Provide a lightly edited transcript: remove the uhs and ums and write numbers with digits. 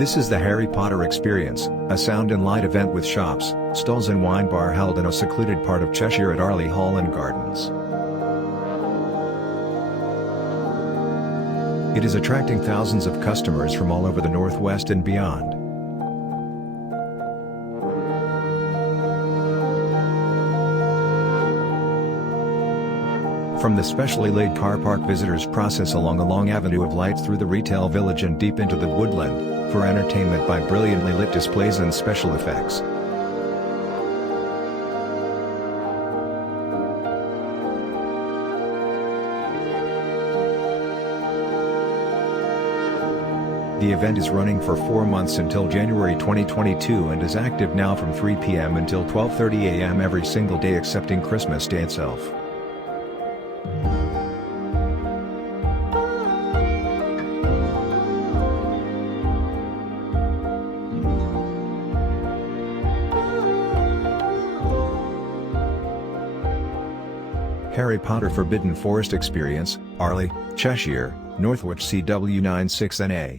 This is the Harry Potter Experience, a sound and light event with shops, stalls and wine bar held in a secluded part of Cheshire at Arley Hall and Gardens. It is attracting thousands of customers from all over the Northwest and beyond. From the specially laid car park visitors process along a long avenue of lights through the retail village and deep into the woodland, for entertainment by brilliantly lit displays and special effects. The event is running for 4 months until January 2022 and is active now from 3 p.m. until 12:30 a.m. every single day excepting Christmas Day itself. Harry Potter Forbidden Forest Experience, Arley, Cheshire, Northwich CW96NA.